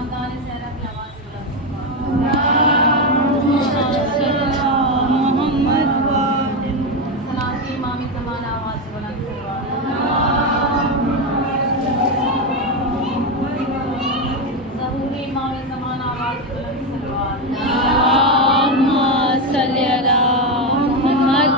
خاندان زہرا کی آواز سلام کی امامی زمانہ آواز بلند ظہوری امامی زمانہ آواز بلند صلی اللہ محمد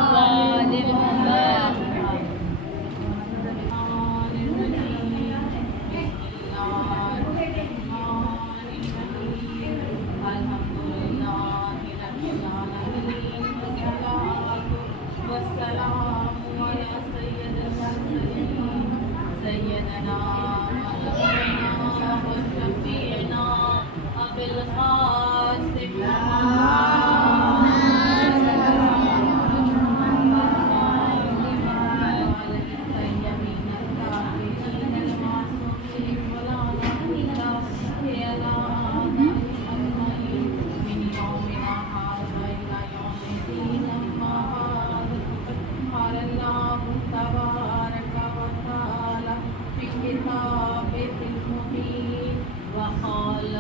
وآل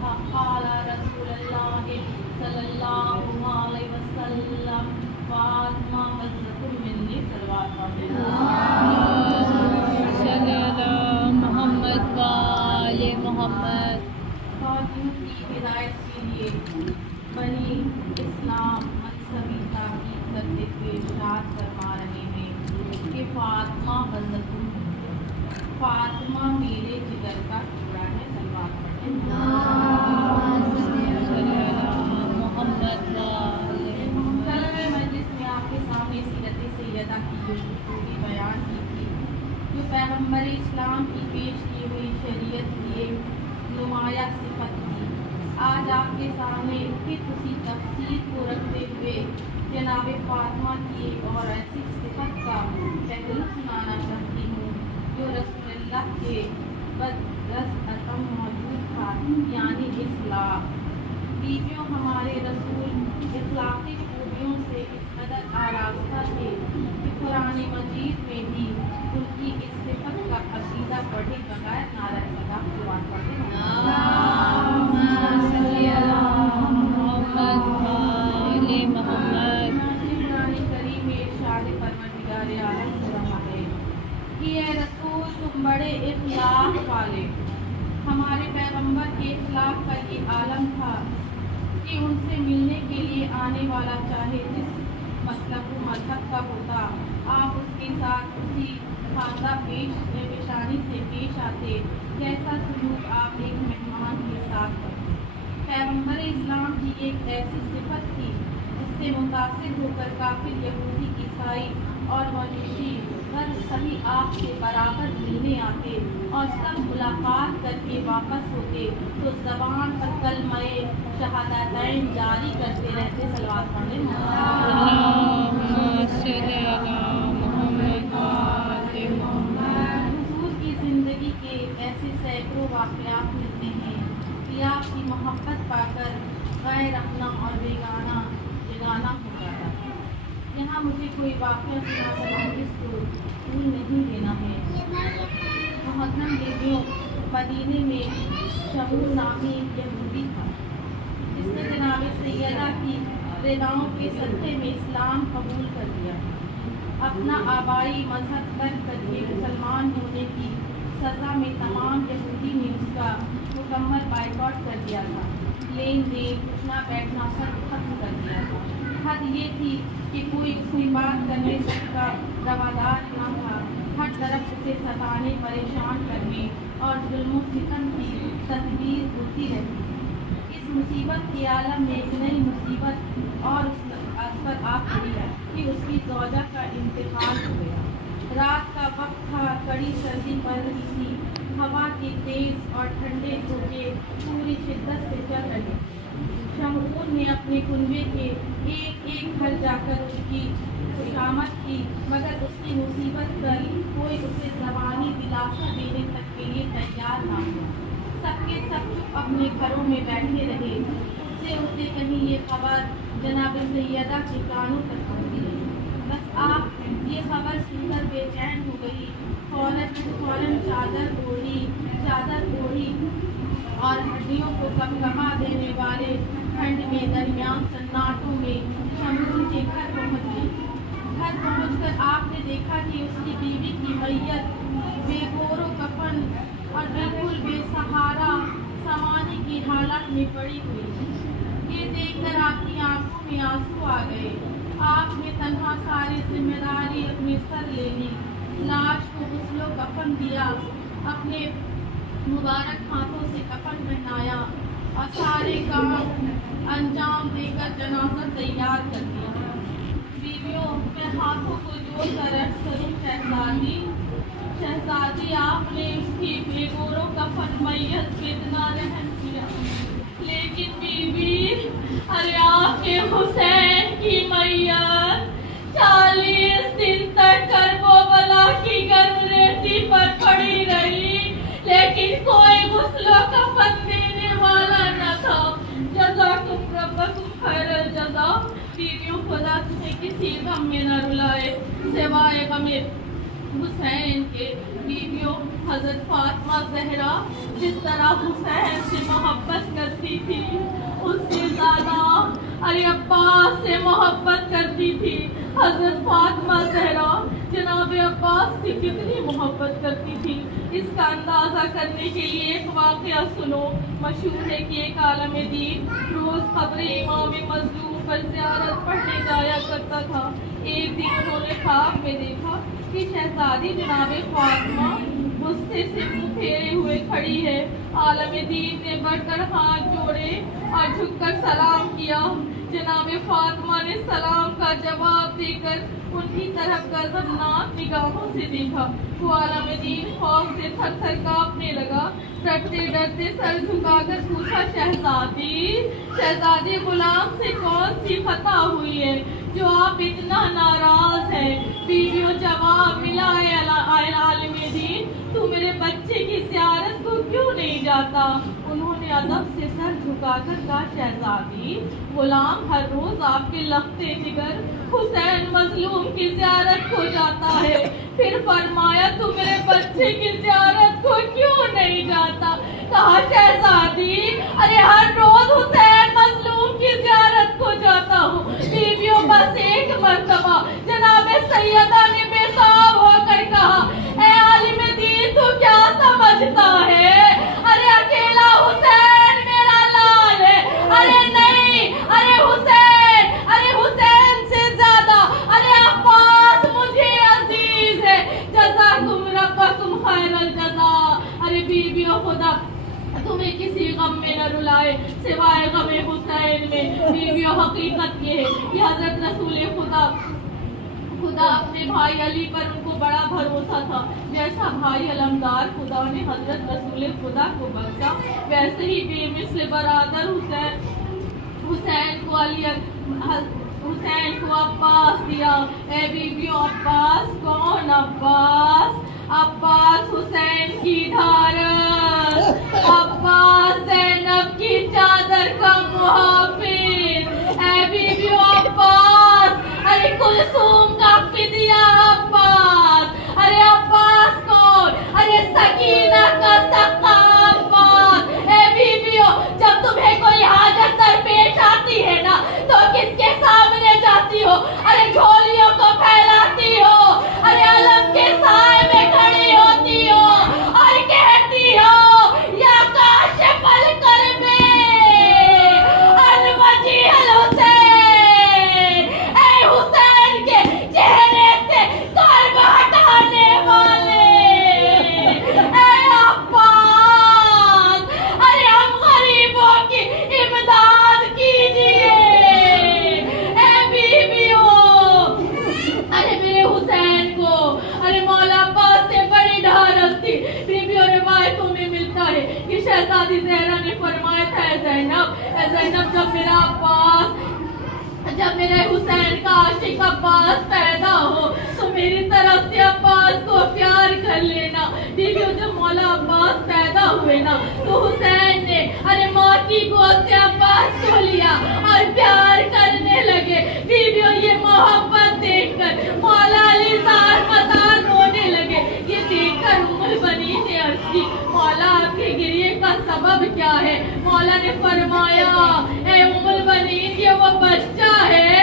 محمد. قال رسول اللہ صلی اللہ علیہ وسلم فاطمہ بذت منی صلوات صلی اللہ محمد وآل محمد. خواتین کی ہدایت کے لیے بنی اسلام مذہبی تحقیق کرتے ہوئے ارشاد فرما رہے ہیں کہ فاطمہ بذت فاطمہ میرے جگر کا ٹکڑا ہے. صلوات پڑھیں. مجلس میں آپ کے سامنے سیرت سیدہ کی خوبی بیان کی تھی جو پیغمبر اسلام کی پیش کی ہوئی شریعت کی نمایاں صفت تھی. آج آپ کے سامنے پھر اسی تفسیر کو رکھتے ہوئے جناب فاطمہ کی ایک اور ایسی صفت کا پہلو سنانا چاہتی ہوں جو رسول اللہ کے بدرس اتم موجود تھا، یعنی اخلاق. بیویوں ہمارے رسول اخلاقی خوبیوں سے اس قدر آراستہ تھے کہ قرآن مجید میں بھی ان کی اس صفت کا قصیدہ پڑھے بغیر نعرہ صلاح سلوات پڑھے. قرآن کریم میں ارشاد پروردگار عالم ہو رہا ہے کہ اے رسول تم بڑے اخلاق والے. ہمارے پیغمبر کے اخلاق کا یہ عالم تھا کہ ان سے ملنے کے لیے آنے والا چاہے جس مسلک و مذہب کا ہوتا، آپ اس کے ساتھ اسی خواندہ پیشانی سے پیش آتے جیسا سلوک آپ ایک مہمان کے ساتھ کرتے. پیغمبر اسلام کی ایک ایسی صفت تھی جس سے متاثر ہو کر کافر یہودی عیسائی اور مجوسی ہر سبھی آپ سے برابر ملنے آتے اور سب ملاقات کر کے واپس ہوتے تو زبان پر کلمہ شہادتین جاری کرتے رہتے. صلوات پڑھیں. حضور کی زندگی کے ایسے سینکڑوں واقعات ملتے ہیں کہ آپ کی محبت پا کر غیر اپنا اور بیگانہ ہو جاتا ہے. یہاں مجھے کوئی واقعہ سنا کر جس کو بھول نہیں دینا ہے. محترم بیویوں، مدینے میں شمول نامی یہودی تھا جس نے جناب سیدہ کی رداؤں کے صدقے میں اسلام قبول کر لیا. اپنا آبائی مذہب ترک کر کے مسلمان ہونے کی سزا میں تمام یہودی نے اس کا مکمل بائیکاٹ کر دیا تھا. لین دین اٹھنا بیٹھنا سب ختم کر دیا تھا. حد یہ تھی کہ کوئی اس سے بات کرنے تک کا روادار نہ تھا. ہر طرف اسے ستانے پریشان کرنے اور ظلم و ستم کی تدبیر ہوتی رہتی. اس مصیبت کے عالم میں ایک نئی مصیبت اور اس پر آ پڑی ہے کہ اس کی زوجہ کا انتقال ہو گیا. رات کا وقت تھا، کڑی سردی پڑ رہی تھی. ہوا کے تیز اور ٹھنڈے جھونکے پوری شدت سے چل رہے. شمعون نے اپنے کنبے کے ایک ایک گھر جا کر اس کی خوشامد کی، مگر اس کی مصیبت پر کوئی اسے زبانی دلاسا دینے تک کے لیے تیار نہ ہوا. سب کے سب چپ اپنے گھروں میں بیٹھے رہے. اٹھتے اٹھتے کہیں یہ خبر جناب سیدہ کے کانوں تک پہنچی رہی. بس آپ یہ خبر سن کر بے چین ہو گئی. فوراً چادر اوڑھی और हड्डियों को कपकपा देने वाले ठंड में दरमियान सन्नाटों में शमून के घर पहुंच गई। घर पहुंचकर आपने देखा कि उसकी बीवी की मैयत बेगोरो कफन और बिल्कुल बेसहारा समाने की हालत में पड़ी हुई है। ये देखकर आपकी आंखों में आंसू आ गए। आपने तन्हा सारी जिम्मेदारी अपने सर ले ली। लाश को गुस्लो कफन दिया, अपने मुबारक हाथों से कफन पहनाया और सारे काम अंजाम देकर जनाजा तैयार कर दिया। बीवियों, मैं हाथों को जोड़कर अर्ज करूं, शहजादी आपने उसकी बेगोरों कफन मैयत पे इतना रहम किया, लेकिन बीबी, अरे आपके हुसैन की मैयत 40 दिन तक करबला की गर्म रेती पर पड़ी रही, लेकिन कोई गुस्लो कफन देने वाला न था। जज़ाकुम रब्बकुम खैरल जज़ा। बीवियों, खुदा तुम्हें किसी गम में न रुलाए सिवाय गमे हुसैन के। बीवियों, हजरत फातिमा ज़हरा जिस तरह हुसैन से मोहब्बत करती थी, उससे ज्यादा अली अब्बास से मोहब्बत करती थी। हजरत फातिमा ज़हरा जनाब अब्बास से कितनी मोहब्बत करती थी, इसका अंदाजा करने के लिए एक वाक़या सुनो। मशहूर है कि एक आलम दीन रोज खबरें इमाम मज़लूम पर ज़ियारत पढ़ने जाया करता था। एक दिन उन्होंने ख्वाब में देखा कि शहजादी जनाब फातिमा गुस्से से मुंह फेरे हुए खड़ी है। आलम दीन ने बढ़कर हाथ जोड़े और झुककर सलाम किया। जनाब फातिमा ने सलाम का जवाब देकर उनकी तरफ गज़बनाक निगाहों से देखा। वो आलम दीन खौफ से थर थर कांपने लगा। डरते डरते सर झुकाकर पूछा, शहजादी गुलाम से कौन सी खता हुई है जो आप इतना नाराज हैं? बीवियों, जवाब मिला है आलिम दीन, तू मेरे बच्चे की ज़ियारत को क्यों नहीं जाता? उन्होंने अदब से सर झुकाकर कहा, शहजादी गुलाम हर रोज आपके लफ्ते जिगर हुसैन मजलूम की ज़ियारत को जाता है। फिर फरमाया, तू मेरे बच्चे की ज़ियारत को क्यों नहीं जाता? कहा, शहजादी अरे हर रोज हुसैन मजलूम की ज़ियारत को जाता हूँ। बीवियों, बस एक मर्तबा जनाब सैयदा ने बेताब होकर कहा, ए आलिम दीन, तू क्या समझता है? अरे अकेला हुसैन मेरा लाल है। अरे नहीं, अरे हुसैन से ज्यादा अरे अब्बास मुझे अजीज है। जज़ाकुम रब्बकुम खैरल जज़ा। अरे बीवियों, खुदा तुम्हें किसी गम में न रुलाए सिवाय गमे हुसैन में। बीवियों, हकीकत ये है कि हजरत रसूल खुदा अपने भाई अली पर उनको बड़ा भरोसा था। जैसा भाई अलमदार खुदा ने हजरत रसूल खुदा को बख्शा, वैसे ही बेमिसल बरादर हुसैन को अब्बास दिया। ए बीवियों, अब्बास कौन? अब्बास हुसैन की धारस, अब्बास ज़ैनब की चादर का मुहाफिज। ए बीवियों, अब्बास अरे कुलसूम का फिदिया अब्बास। अरे अब्बास कौन? अरे सकीना का सख्ता अब्बास। ए बीवियों, जब तुम्हें कोई हाजत दरपेश आती है ना, तो किसके सामने जाती हो? अरे झोलियों को फैलाती हो, अरे अलम के साए में खड़ी होती हो और कहती हो, या काशिफल करबे अल-वजीहल हुसैन, ए हुसैन के चेहरे से कर्ब हटाने वाले, ए अब्बास अरे हम गरीबों की इमदाद कीजिए। ए बीवियों, अरे मेरे हुसैन को अरे मौला अब्बास से बड़ी ढारस थी। बीवियों, रिवायतों में मिलता है कि शहजादी ज़हरा ने फरमाया था, ज़ैनब जब मेरे हुसैन का आशिक अब्बास पैदा हो तो मेरी तरफ से अब्बास को प्यार कर लेना। बीवियों, जब मौला अब्बास पैदा हुए ना, तो हुसैन ने अरे माँ की गोद से अब्बास को लिया और प्यार करने लगे। बीवियों, ये मोहब्बत देखकर मौला अली ज़ार रोने लगे। ये देखकर उम्मुल बनी ने अर्ज़ की, मौला आपके गिरिए का सबब क्या مولا نے فرمایا اے ام البنین یہ وہ بچہ ہے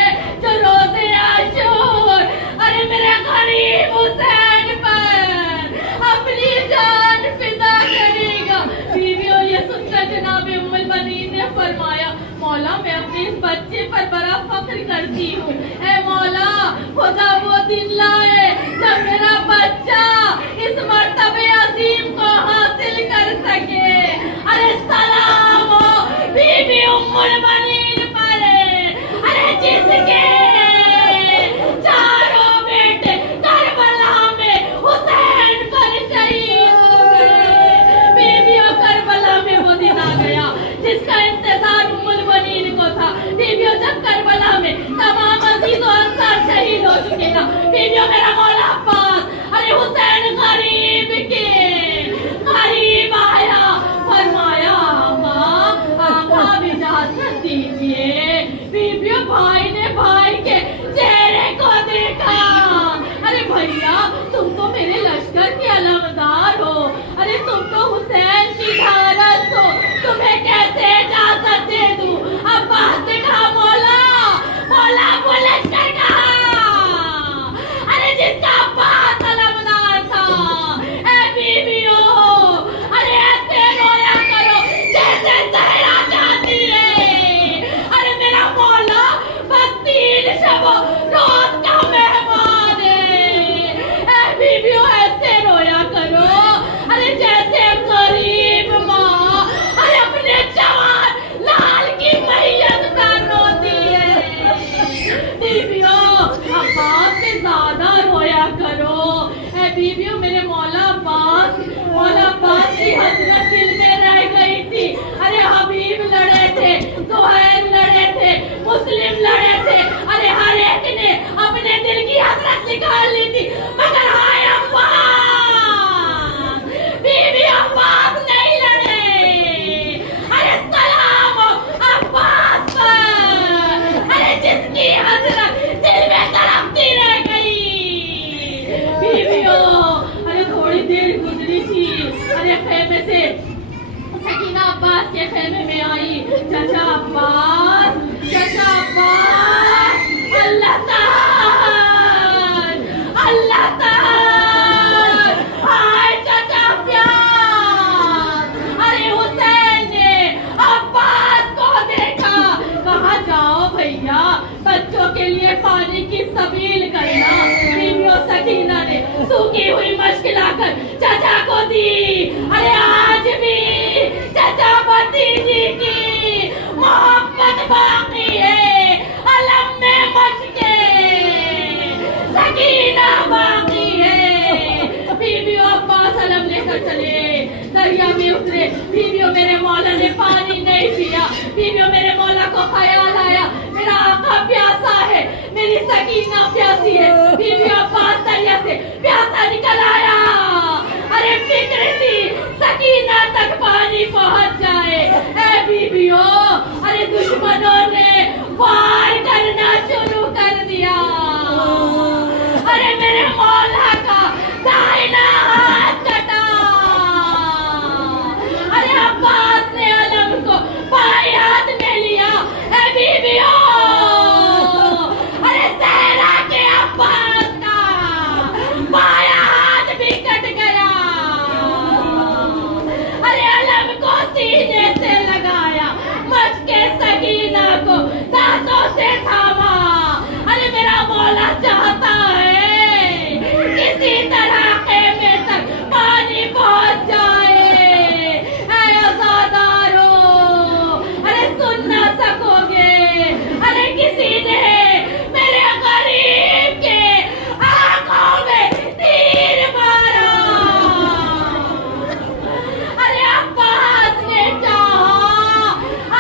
جو روزے عاشور ارے میرے غریب حسین پر اپنی جان فدا کرے گا. بیویوں یہ سن کر جناب ام البنین نے فرمایا مولا میں اپنے اس بچے پر بڑا فخر کرتی ہوں. اے مولا خدا وہ دن لائے جب میرا بچہ اس مرتبے عظیم کو حاصل کر سکے. ارے سلام ہو بی بی ام البنین پر ارے جس کے چاروں بیٹے کربلا میں حسین پر شہید ہوئے. بیویوں کربلا میں وہ دن آ گیا جس کا انتظار ام البنین کو تھا. بیویوں جب کربلا میں تمام عزیز و انصار شہید ہو چکے تھا. بیویوں میرا مولا عباس ارے حسین غریب کے قریب آیا فرمایا آقا اجازت دیجیے. بیویوں بھائی نے بھائی کے چہرے کو دیکھا. ارے بھیا تم تو میرے لشکر کے علمدار ہو. ارے تم تو حسین کی دھارس ہو. تمہیں کیسے اجازت دے دوں. عباس نے کہا مولا مولا وہ لشکر کہا ارے جس کا عباس علمدار تھا. اے بیویوں ارے ایسے رویا کرو جیسے زہرا جاتی ہے. ارے میرا مولا بس 3 شب روز کا مہمان ہے. اے بیویوں ایسے رویا کرو ارے جیسے غریب ماں ارے اپنے جوان لال کی میت پر روتی ہے. بیویوں عباس سے زیادہ رویا کرو. اے بیویوں میرے مولا عباس کی حسرت دل میں رہ گئی تھی. ارے حبیب لڑے تھے, سہیل لڑے تھے, مسلم لڑے تھے. ارے ہر ایک نے اپنے دل کی حسرت نکال لی تھی مگر ہائے عباس بیوی عباس نہیں لڑے. ارے سلام عباس پر ارے جس کی حسرت دل میں تڑپتی رہ گئی. بیویوں ارے تھوڑی دیر گزری تھی. ارے خیمے سے سکینہ عباس کے خیمے میں آئی. چچا عباس اللہ تعالی ہائے چچا پیار. ارے حسین نے عباس کو دیکھا. کہا جاؤ بھیا بچوں کے لیے پانی کی سبیل کرنا. بیویوں سکینہ نے سوکھی ہوئی مشک لا کر چچا کو دی. ارے آج بھی چچا بھتیجی کی محبت باقی ہے. علم میں مشکے سکینہ باقی ہے. بیویوں عباس علم لے کر چلے, دریا میں اترے. بیویوں میرے مولا نے پانی نہیں پیا. بیویوں میرے مولا کو خیال آیا میرا آقا پیاسا ہے, میری سکینہ پیاسی ہے. بیویوں عباس دریا سے پیاسا نکل آیا. ارے فکر تھی سکینہ تک پانی پہنچ جائے. اے بیویوں ارے دشمنوں نے وار کرنا شروع کر دیا. ارے میرے مولا کا دائنا ہاتھ کٹا. ارے عباس نے علم کو بائیں ہاتھ میں لیا. اے بیویوں ارے زہرا کے عباس کا بائیں ہاتھ بھی کٹ گیا. ارے علم کو سینے سے لگایا, مشکے سکینہ کو دانتوں سے تھاما. ارے میرا مولا چاہتا ہے کسی طرح خیمے تک پانی پہنچ جائے. اے عزادارو ارے سن نہ سکو گے. ارے کسی نے میرے غریب کے آنکھوں میں تیر مارا. ارے عباس نے چاہا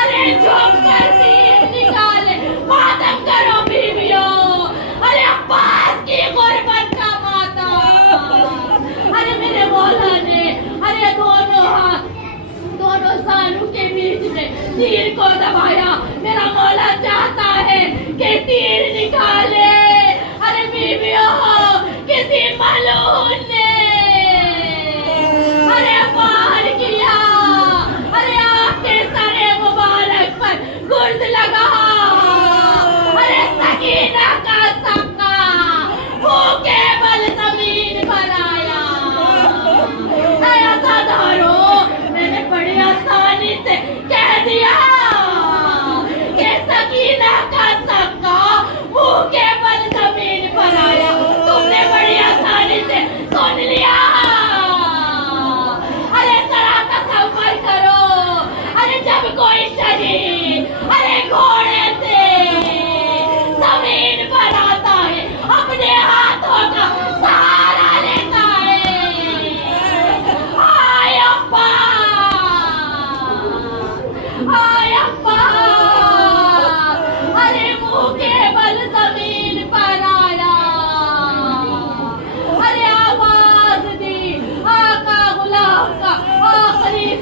ارے جھک کر تیر نکالے. ماتم کرو بیویوں. ارے عباس کی غربت کا ماتم. ارے میرے مولا نے ارے دونوں ہاتھ دونوں زانوں کے بیچ میں تیر کو دبایا. میرا مولا چاہتا ہے کہ تیر نکالے. ارے بیویوں کسی ملعون نے ارے وار کیا. ارے آپ کے سرے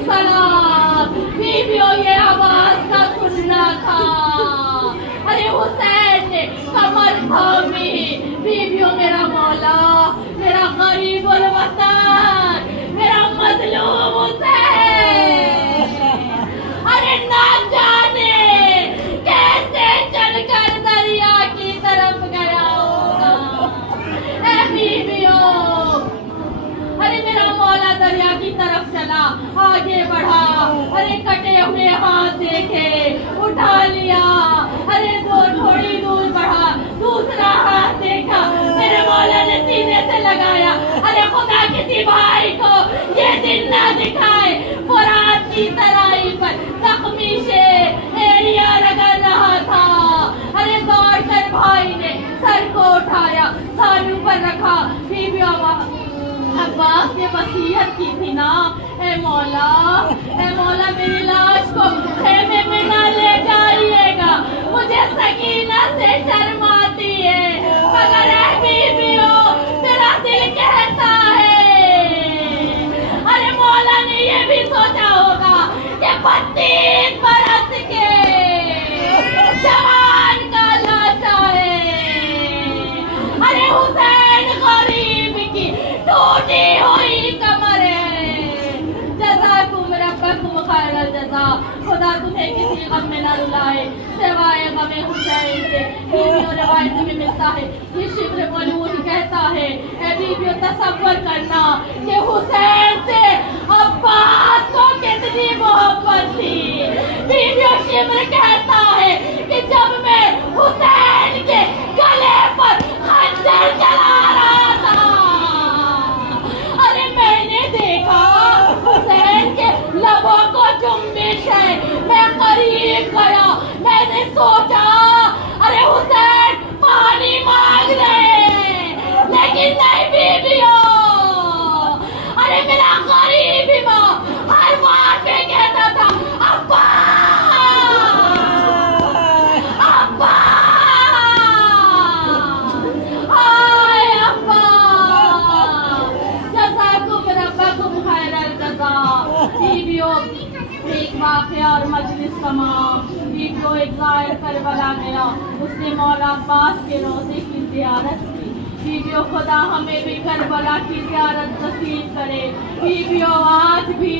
सलाम। बीवियों ये आवाज का सुनना था। अरे हुसैन ने कमर थामी। बीवियों मेरा मौला, मेरा गरीबुल वतन, मेरा मजलूम हुसैन, अरे ना जाने कैसे चलकर दरिया की तरफ गया होगा। ए बीवियों, अरे मेरा मौला दरिया की तरफ चला, आगे बढ़ा, अरे कटे हुए हाथ देखे, उठा लिया, अरे थोड़ी दूर बढ़ा, दूसरा हाथ देखा, मेरे मौला ने सीने से लगाया। अरे खुदा किसी भाई को ये दिन ना दिखाए, फुरात की तराई पर जख्मी से एरिया रगड़ रहा था। अरे दौड़ कर भाई ने सर को उठाया, सानू पर रखा। बीबी अब्बास ने वसीयत की थी ना, ए मौला मेरी लाश को खेमे में ना ले जाइएगा, मुझे सकीना से शर्म आती है, मगर ए बीवियों मेरा दिल कहता है। अरे मौला ने ये भी सोचा होगा कि 32 बरस के जवान का लाशा है। अरे हुसैन गरीब की टूटी हुई कमर है। जज़ाकुम रब्बकुम खैरल जज़ा। खुदा तुम्हें किसी गम में न रुलाए सिवाय गम हुसैन के। बीवियों रिवायत में मिलता है, ये शिब्र मलून कहता है, ए बीवियों तसव्वुर करना कि हुसैन से अब्बास को कितनी मोहब्बत थी। बीवियों शिब्र कहता है कि जब मैं हुसैन के गले पर खंजर चला रहा था, अरे मैंने देखा हुसैन के लबों को जुम्बिश है। मैं करीब गया, मैंने सोचा अरे हुसैन पानी मांग रहे, लेकिन नहीं बीवियों। अरे मेरा गरीब माँ हर बात पे कहता था अब्बा अब्बा, हाय अब्बा। जज़ाकुम रब्बकुम खैरल जज़ा। बीवियों एक वाक़या और मजलिस तमाम। बीवियों एक ज़ाहिर करबला गया, उसने मौला अब्बास के रोज़े की ज़ियारत की। बीवियों खुदा हमें भी करबला की ज़ियारत नसीब करे। बीवियों आज भी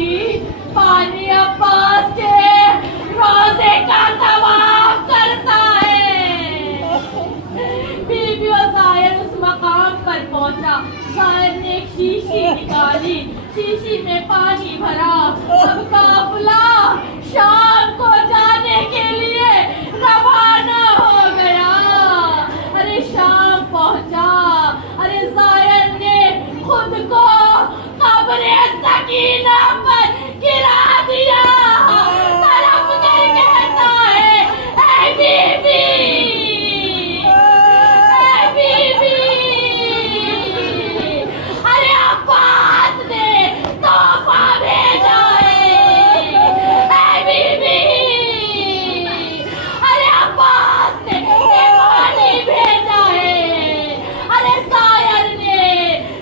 पानी अब्बास के रोज़े का तवाफ करता है। बीवियों ज़ाहिर उस मकाम पर पहुंचा, ज़ाहिर ने एक शीशी निकाली, शीशी में पानी भरा। अब काफिला शाम को जाने के लिए रवाना हो गया। अरे शाम पहुंचा, अरे ज़ाहिर ने खुद को कब्र सकीना पर गिरा दिया। तरफ कर कहता है ऐ बीबी, ऐ बीबी। अरे अब्बास ने तोहफा भेजा है, ऐ बीबी। अरे अब्बास ने पानी भेजा है। अरे ज़ाहिर ने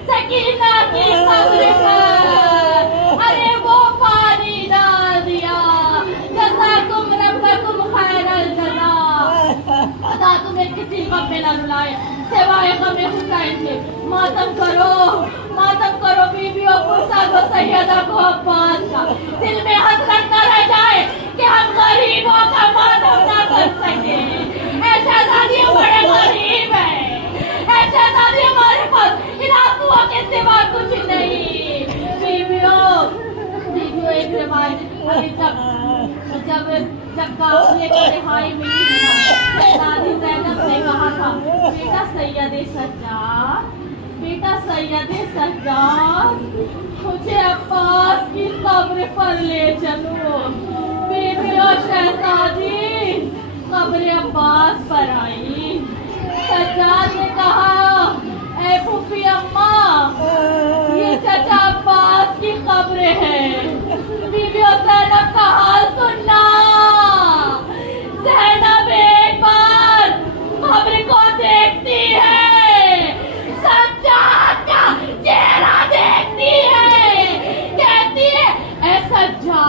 सकीना की कब्र पर अरे वो पानी डाल दिया। जज़ाकुम रब्बकुम खैरल जज़ा। खुदा तुम्हें किसी गम में न रुलाए सिवाय गम हुसैन के। मातम करो बीवियों, पुरसा दो सैयदा को अब्बास का। दिल में हसरत न रह जाए कि हम गरीबों का मातम न कर सके। ऐ शहजादियों बड़े गरीब हैं, ऐ शहजादी हमारे पास इन आंसुओं के सिवा कुछ नहीं। बीवियों एक रिवायत, अरे जब काफिले को रिहाई मिली ना, शहजादी ज़ैनब ने कहा था बेटा सैयदे सज्जाद मुझे अब्बास की कब्र पर ले चलो। बीबी और शहजादी कब्र अब्बास पर आई। सज्जाद ने कहा ऐ फूफी अम्मा, ये चचा अब्बास की कब्र है। बीबी और ज़ैनब का हाल सुनना। ज़ैनब एक बार कब्र को देखती है, सज्जाद का चेहरा देखती है, कहती है ऐ सज्जाद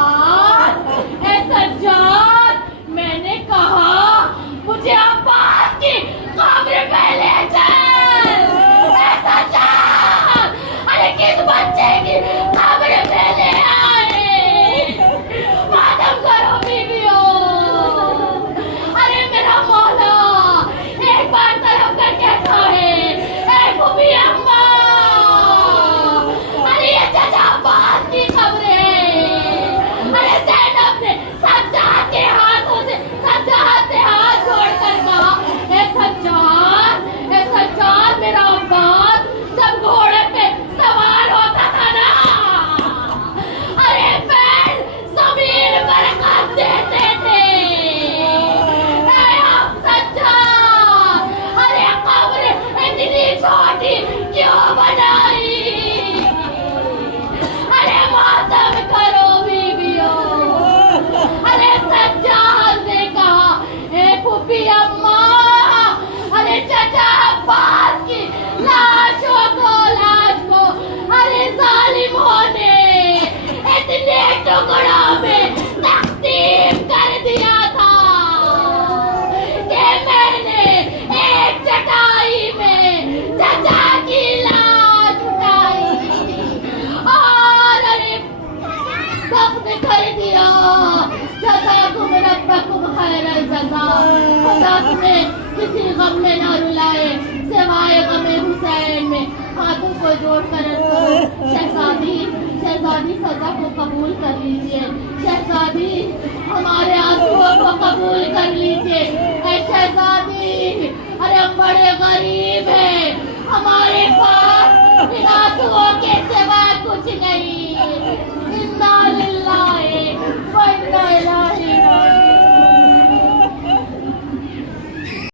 دفن کر دیا. جزاکم ربکم خیر الجزا. خدا تمہیں کسی غم میں نہ رلائے سوائے غم حسین میں. ہاتھوں کو جوڑ کر شہزادی سزا کو قبول کر لیجیے. شہزادی ہمارے آنسوؤں کو قبول کر لیجیے. اے شہزادی ارے ہم بڑے غریب ہیں, ہمارے پاس ان آنسوؤں کے سوا کچھ نہیں